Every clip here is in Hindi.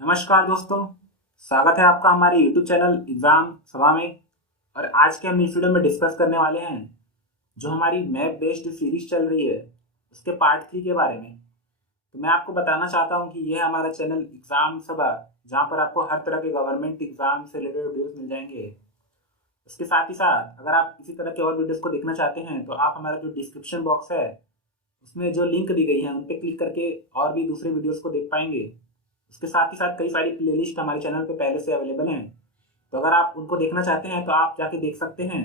नमस्कार दोस्तों। स्वागत है आपका हमारे YouTube चैनल एग्जाम सभा में। और आज के हम इस वीडियो में डिस्कस करने वाले हैं जो हमारी मैप बेस्ड सीरीज चल रही है उसके पार्ट 3 के बारे में। तो मैं आपको बताना चाहता हूं कि यह हमारा चैनल एग्जाम सभा, जहां पर आपको हर तरह के गवर्नमेंट एग्जाम से रिलेटेड वीडियोस मिल जाएंगे। उसके साथ ही साथ अगर आप इसी तरह के और वीडियोस को देखना चाहते हैं तो आप हमारा जो डिस्क्रिप्शन बॉक्स है उसमें जो लिंक दी गई है उन पर क्लिक करके और भी दूसरे वीडियोस को देख पाएंगे। उसके साथ ही साथ कई सारी प्लेलिस्ट हमारे चैनल पे पहले से अवेलेबल हैं, तो अगर आप उनको देखना चाहते हैं तो आप जाके देख सकते हैं।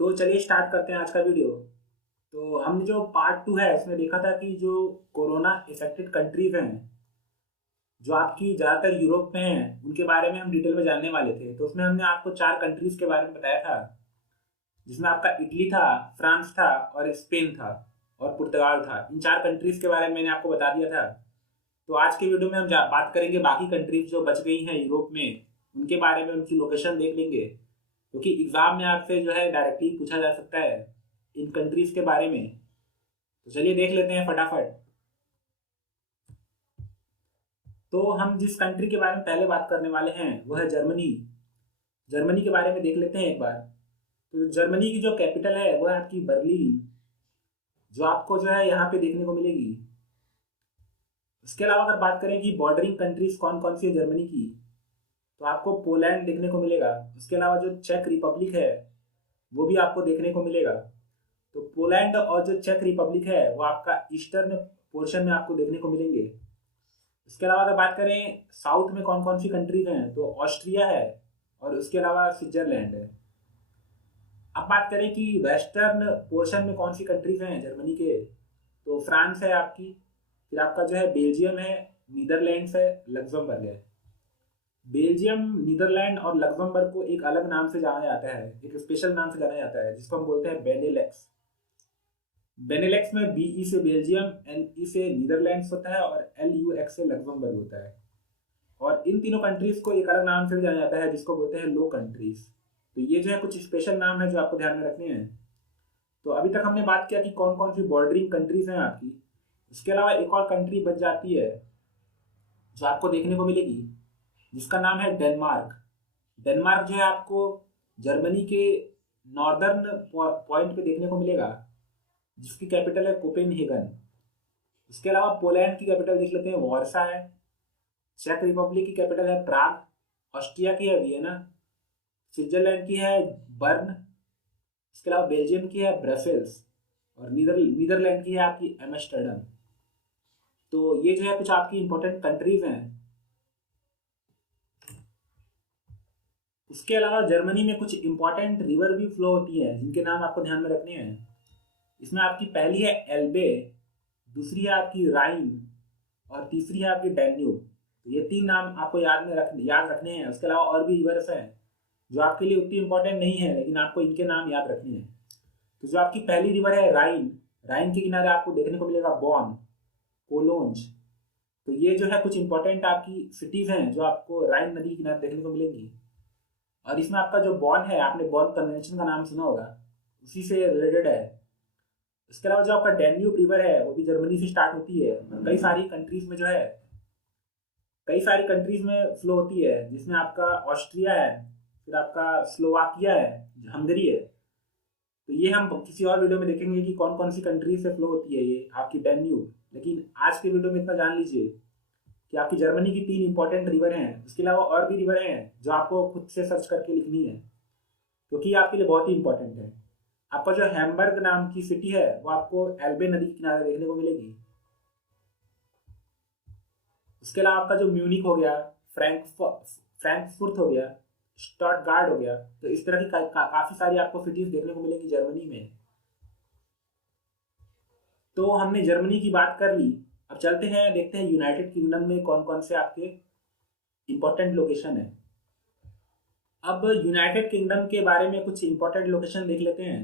तो चलिए स्टार्ट करते हैं आज का वीडियो। तो हमने जो पार्ट 2 है उसमें देखा था कि जो कोरोना इफेक्टेड कंट्रीज हैं जो आपकी ज़्यादातर यूरोप में हैं उनके बारे में हम डिटेल में जानने वाले थे। तो उसमें हमने आपको 4 कंट्रीज के बारे में बताया था, जिसमें आपका इटली था, फ्रांस था और स्पेन था और पुर्तगाल था। इन 4 कंट्रीज के बारे में मैंने आपको बता दिया था। तो आज के वीडियो में हम बात करेंगे बाकी कंट्रीज जो बच गई हैं यूरोप में, उनके बारे में, उनकी लोकेशन देख लेंगे, क्योंकि एग्जाम में आपसे जो है डायरेक्टली पूछा जा सकता है इन कंट्रीज के बारे में। तो चलिए देख लेते हैं फटाफट। तो हम जिस कंट्री के बारे में पहले बात करने वाले हैं वो है जर्मनी। जर्मनी के बारे में देख लेते हैं एक बार। तो जर्मनी की जो कैपिटल है वो है आपकी बर्लिन, जो आपको जो है यहाँ पे देखने को मिलेगी। इसके अलावा अगर बात करें कि बॉर्डरिंग कंट्रीज कौन कौन सी है जर्मनी की, तो आपको पोलैंड देखने को मिलेगा। उसके अलावा जो चेक रिपब्लिक है वो भी आपको देखने को मिलेगा। तो पोलैंड और जो चेक रिपब्लिक है वो आपका ईस्टर्न पोर्शन में आपको देखने को मिलेंगे। इसके अलावा अगर बात करें साउथ में कौन कौन सी कंट्रीज हैं, तो ऑस्ट्रिया है और उसके अलावा स्विट्जरलैंड है। अब बात करें कि वेस्टर्न पोर्शन में कौन सी कंट्रीज हैं जर्मनी के, तो फ्रांस है आपकी, फिर आपका जो है बेल्जियम है, नीदरलैंड्स है, लग्जमबर्ग है। बेल्जियम, नीदरलैंड और लग्जमबर्ग को एक अलग नाम से जाना जाता है, एक स्पेशल नाम से जाना जाता है जिसको हम बोलते हैं बेनेलेक्स। बेनेलेक्स में बीई से बेल्जियम, एलई से नीदरलैंड्स होता है और एलयूएक्स से लग्जमबर्ग होता है। और इन तीनों कंट्रीज को एक अलग नाम से भी जाना जाता है जिसको बोलते हैं लो कंट्रीज। तो ये जो है कुछ स्पेशल नाम है जो आपको ध्यान में रखने हैं। तो अभी तक हमने बात किया कि कौन कौन सी बॉर्डरिंग कंट्रीज हैं आपकी। इसके अलावा एक और कंट्री बच जाती है जो आपको देखने को मिलेगी, जिसका नाम है डेनमार्क। डेनमार्क जो है आपको जर्मनी के नॉर्दर्न पॉइंट पे देखने को मिलेगा, जिसकी कैपिटल है कोपेनहेगन। इसके अलावा पोलैंड की कैपिटल देख लेते हैं, वॉर्सा है। चेक रिपब्लिक की कैपिटल है प्राग। ऑस्ट्रिया की है वियना। स्विट्जरलैंड की है बर्न। इसके अलावा बेल्जियम की है ब्रसेल्स और नीदरलैंड की है आपकी एम्स्टर्डम। तो ये जो है कुछ आपकी इंपॉर्टेंट कंट्रीज हैं। इसके अलावा जर्मनी में कुछ इंपॉर्टेंट रिवर भी फ्लो होती है जिनके नाम आपको ध्यान में रखने हैं। इसमें आपकी पहली है एल्बे, दूसरी है आपकी राइन और तीसरी है आपकी डैन्यूब। तो ये 3 नाम आपको याद रखने हैं। उसके अलावा और भी रिवर्स हैं जो आपके लिए उतनी इंपॉर्टेंट नहीं है, लेकिन आपको इनके नाम याद रखने हैं। तो जो आपकी पहली रिवर है राइन, राइन के किनारे आपको देखने को मिलेगा बॉन, कोलोन्ज। तो ये जो है कुछ इंपॉर्टेंट आपकी सिटीज हैं जो आपको राइन नदी के किनारे देखने को मिलेंगी। और इसमें आपका जो बॉन है, आपने बॉन कन्वेंशन का नाम सुना होगा, उसी से रिलेटेड है। इसके अलावा जो आपका डैन्यूब रिवर है वो भी जर्मनी से स्टार्ट होती है और कई सारी कंट्रीज में फ्लो होती है, जिसमें आपका ऑस्ट्रिया है, फिर आपका स्लोवाकिया है, हंगरी है। तो ये हम किसी और वीडियो में देखेंगे कि कौन कौन सी कंट्रीज से फ्लो होती है ये आपकी डैन्यूब। लेकिन आज के वीडियो में इतना जान लीजिए कि आपकी जर्मनी की 3 इंपॉर्टेंट रिवर हैं। उसके अलावा और भी रिवर हैं जो आपको खुद से सर्च करके लिखनी है, क्योंकि ये आपके लिए बहुत ही इंपॉर्टेंट है। आपका जो हैम्बर्ग नाम की सिटी है वो आपको एल्बे नदी के किनारे देखने को मिलेगी। उसके अलावा आपका जो म्यूनिक हो गया, फ्रैंकफुर्ट हो गया, स्टटगार्ड हो गया, तो इस तरह की काफी सारी आपको सिटीज देखने को मिलेंगी जर्मनी में। तो हमने जर्मनी की बात कर ली। अब चलते हैं, देखते हैं यूनाइटेड किंगडम में कौन कौन से आपके इंपॉर्टेंट लोकेशन है। अब यूनाइटेड किंगडम के बारे में कुछ इंपॉर्टेंट लोकेशन देख लेते हैं।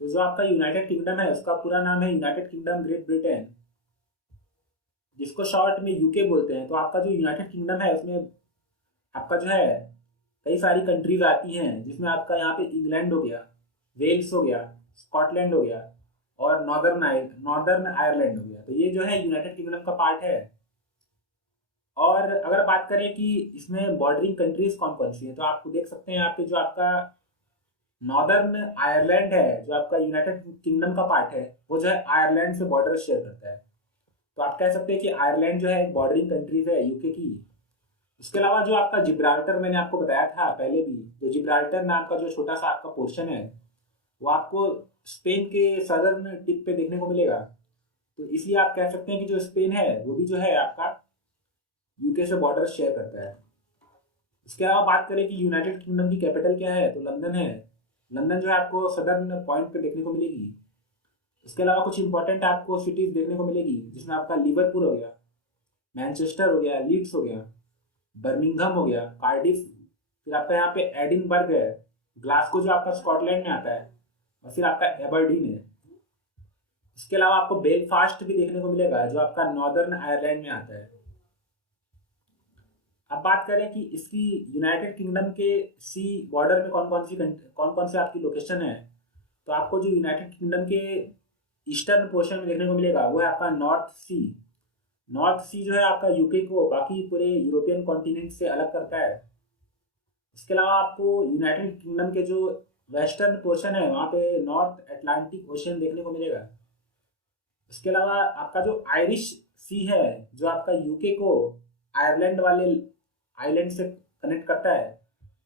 तो जो आपका यूनाइटेड किंगडम है उसका पूरा नाम है यूनाइटेड किंगडम ग्रेट ब्रिटेन, जिसको शॉर्ट में यूके बोलते हैं। तो आपका जो यूनाइटेड किंगडम है उसमें आपका जो है कई सारी कंट्रीज आती हैं, जिसमें आपका यहाँ पे इंग्लैंड हो गया, वेल्स हो गया, स्कॉटलैंड हो गया और नॉर्दर्न आयरलैंड हो गया। तो ये जो है यूनाइटेड किंगडम का पार्ट है। और अगर बात करें कि इसमें बॉर्डरिंग कंट्रीज कौन कौन सी है, तो आपको देख सकते हैं यहाँ पे जो आपका नॉर्दर्न आयरलैंड है, जो आपका यूनाइटेड किंगडम का पार्ट है, वो जो है आयरलैंड से बॉर्डर शेयर करता है। तो आप कह सकते हैं कि आयरलैंड जो है एक बॉर्डरिंग कंट्रीज है यूके की। उसके अलावा जो आपका जिब्राल्टर मैंने आपको बताया था पहले भी, जो जिब्राल्टर नाम का जो छोटा सा आपका पोर्शन है, वो आपको स्पेन के सदर्न टिप पे देखने को मिलेगा। तो इसलिए आप कह सकते हैं कि जो स्पेन है वो भी जो है आपका यूके से बॉर्डर शेयर करता है। इसके अलावा बात करें कि यूनाइटेड किंगडम की कैपिटल क्या है, तो लंदन है। लंदन जो है आपको सदर्न पॉइंट पे देखने को मिलेगी। इसके अलावा कुछ इंपॉर्टेंट आपको सिटीज देखने को मिलेगी, जिसमें आपका लिवरपूल हो गया, मैनचेस्टर हो गया, लीड्स हो गया, बर्मिंघम हो गया, कार्डिफ, फिर आपका यहाँ पे एडिनबर्ग है, ग्लासगो जो आपका स्कॉटलैंड में आता है, और फिर आपका एबरडीन है। इसके अलावा आपको बेलफास्ट भी देखने को मिलेगा, जो आपका नॉर्दर्न आयरलैंड में आता है। अब बात करें कि इसकी यूनाइटेड किंगडम के सी बॉर्डर में कौन कौन से आपकी लोकेशन है, तो आपको जो यूनाइटेड किंगडम के ईस्टर्न पोर्शन में देखने को मिलेगा वो है आपका नॉर्थ सी। नॉर्थ सी जो है आपका यूके को बाकी पूरे यूरोपियन कॉन्टिनेंट से अलग करता है। इसके अलावा आपको यूनाइटेड किंगडम के जो वेस्टर्न पोर्शन है वहाँ पे नॉर्थ अटलांटिक ओशियन देखने को मिलेगा। इसके अलावा आपका जो आयरिश सी है, जो आपका यूके को आयरलैंड वाले आइलैंड से कनेक्ट करता है,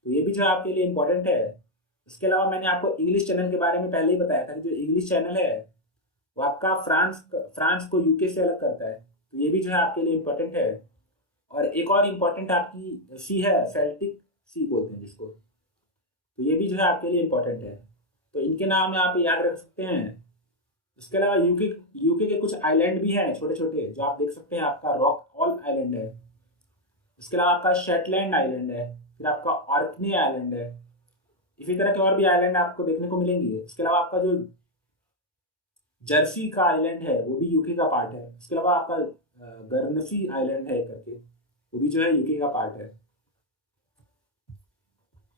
तो ये भी जो है आपके लिए इम्पोर्टेंट है। इसके अलावा मैंने आपको इंग्लिश चैनल के बारे में पहले ही बताया था कि जो इंग्लिश चैनल है वो आपका फ्रांस को यूके से अलग करता है, तो ये भी जो है आपके लिए इम्पोर्टेंट है। और एक और इम्पोर्टेंट आपकी सी है, सेल्टिक सी बोलते हैं जिसको, तो ये भी जो है आपके लिए इम्पोर्टेंट है। तो इनके नाम आप याद रख सकते हैं। इसके अलावा यूके यूके के कुछ आइलैंड भी हैं छोटे छोटे, जो आप देख सकते हैं। आपका रॉक ऑल आइलैंड है, इसके अलावा आपका शेटलैंड आइलैंड है, फिर आपका ऑर्कनी आइलैंड है। इसी तरह के और भी आइलैंड आपको देखने को मिलेंगे। इसके अलावा आपका जो जर्सी का आइलैंड है वो भी यूके का पार्ट है। इसके अलावा आपका गर्नसी आइलैंड है करके, वो भी जो है यूके का पार्ट है।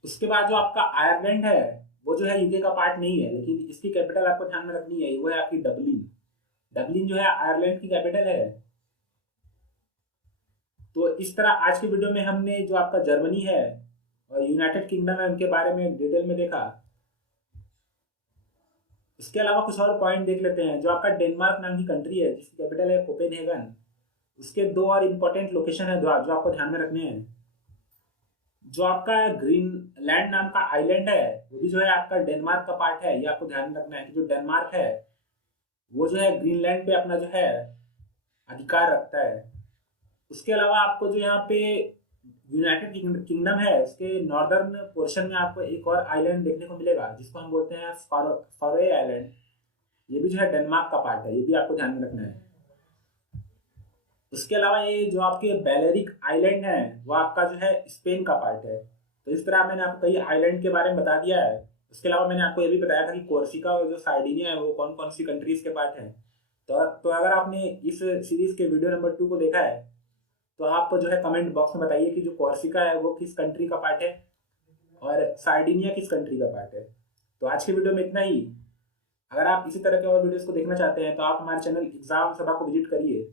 उसके बाद जो आपका आयरलैंड है वो जो है यूके का पार्ट नहीं है, लेकिन इसकी कैपिटल आपको ध्यान में रखनी है, वो है आपकी डबलिन। डबलिन जो है आयरलैंड की कैपिटल है। तो इस तरह आज के वीडियो में हमने जो आपका जर्मनी है और यूनाइटेड किंगडम है उनके बारे में डिटेल में देखा। इसके अलावा कुछ और पॉइंट देख लेते हैं। जो आपका डेनमार्क नाम की कंट्री है जिसकी कैपिटल है कोपेनहेगन, उसके दो और इम्पोर्टेंट लोकेशन है जो आपको ध्यान में रखने हैं। जो आपका ग्रीनलैंड नाम का आइलैंड है वो भी जो है आपका डेनमार्क का पार्ट है। ये आपको ध्यान में रखना है कि जो डेनमार्क है वो जो है ग्रीनलैंड पे अपना जो है अधिकार रखता है। उसके अलावा आपको जो यहाँ पे यूनाइटेड किंगडम है उसके नॉर्दर्न पोर्शन में आपको एक और आइलैंड देखने को मिलेगा जिसको हम बोलते हैं फरोए आइलैंड। ये भी जो है डेनमार्क का पार्ट है, ये भी आपको ध्यान में रखना है। उसके अलावा ये जो आपके बेलेरिक आइलैंड है वो आपका जो है स्पेन का पार्ट है। तो इस तरह मैंने आपको कई आइलैंड के बारे में बता दिया है। उसके अलावा मैंने आपको ये भी बताया था कि कोर्सिका और जो सार्डिनिया है वो कौन कौन सी कंट्रीज के पार्ट है। तो अगर आपने इस सीरीज के वीडियो नंबर 2 को देखा है तो आप जो है कमेंट बॉक्स में बताइए कि जो कोर्सिका है वो किस कंट्री का पार्ट है और सार्डिनिया किस कंट्री का पार्ट है। तो आज के वीडियो में इतना ही। अगर आप इसी तरह के और वीडियोस को देखना चाहते हैं तो आप हमारे चैनल एग्जाम सभा को विजिट करिए।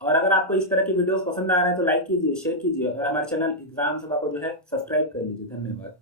और अगर आपको इस तरह की वीडियोस पसंद आ रहे हैं तो लाइक कीजिए, शेयर कीजिए और हमारे चैनल एग्जाम सभा को जो है सब्सक्राइब कर लीजिए। धन्यवाद।